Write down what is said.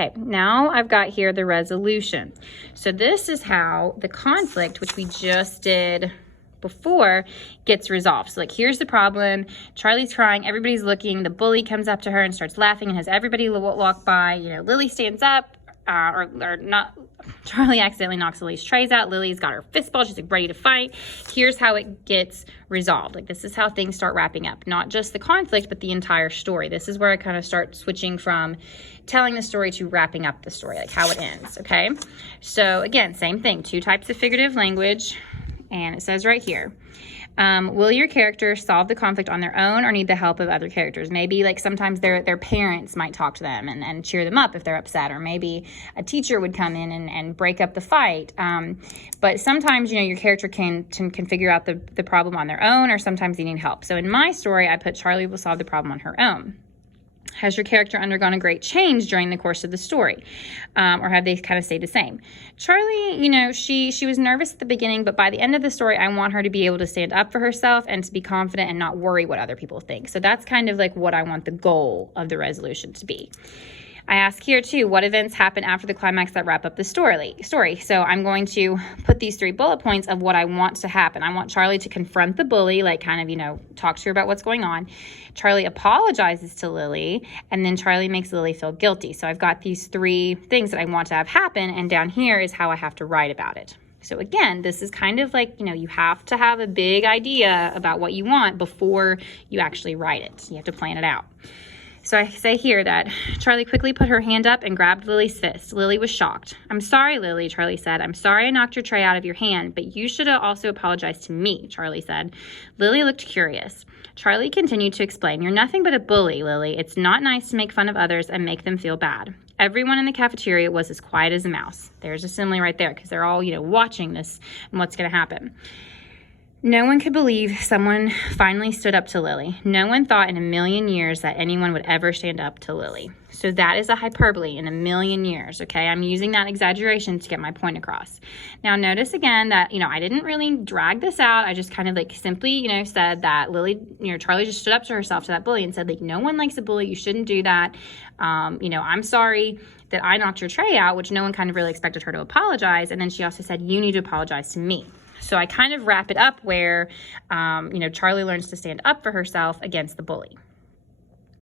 Okay, now I've got here the resolution. So this is how the conflict, which we just did before, gets resolved. So like, here's the problem. Charlie's crying, everybody's looking, the bully comes up to her and starts laughing and has everybody walk by. You know, Lily stands up, or not, Charlie accidentally knocks Lily's trays out. Lily's got her fist ball, she's like ready to fight. Here's how it gets resolved. Like, this is how things start wrapping up. Not just the conflict, but the entire story. This is where I kind of start switching from telling the story to wrapping up the story, like how it ends, okay? So again, same thing, 2 types of figurative language. And it says right here, will your character solve the conflict on their own or need the help of other characters? Maybe like sometimes their parents might talk to them and cheer them up if they're upset, or maybe a teacher would come in and break up the fight. But sometimes, you know, your character can figure out the problem on their own, or sometimes they need help. So in my story, I put Charlie will solve the problem on her own. Has your character undergone a great change during the course of the story? Or have they kind of stayed the same? Charlie, you know, she was nervous at the beginning, but by the end of the story, I want her to be able to stand up for herself and to be confident and not worry what other people think. So that's kind of like what I want the goal of the resolution to be. I ask here too, what events happen after the climax that wrap up the story? So I'm going to put these 3 bullet points of what I want to happen. I want Charlie to confront the bully, like kind of, you know, talk to her about what's going on. Charlie apologizes to Lily, and then Charlie makes Lily feel guilty. So I've got these 3 things that I want to have happen, and down here is how I have to write about it. So again, this is kind of like, you know, you have to have a big idea about what you want before you actually write it. You have to plan it out. So I say here that Charlie quickly put her hand up and grabbed Lily's fist. Lily was shocked. "I'm sorry, Lily," Charlie said. "I'm sorry I knocked your tray out of your hand, but you should have also apologized to me," Charlie said. Lily looked curious. Charlie continued to explain, "You're nothing but a bully, Lily. It's not nice to make fun of others and make them feel bad." Everyone in the cafeteria was as quiet as a mouse. There's a simile right there, because they're all, you know, watching this and what's going to happen. No one could believe someone finally stood up to Lily. No one thought in a million years that anyone would ever stand up to Lily. So that is a hyperbole, in a million years, okay? I'm using that exaggeration to get my point across. Now notice again that, you know, I didn't really drag this out. I just kind of like simply, you know, said that Lily, you know, Charlie just stood up to herself, to that bully, and said, like, no one likes a bully. You shouldn't do that. You know, I'm sorry that I knocked your tray out, which no one kind of really expected her to apologize. And then she also said, you need to apologize to me. So I kind of wrap it up where, you know, Charlie learns to stand up for herself against the bully.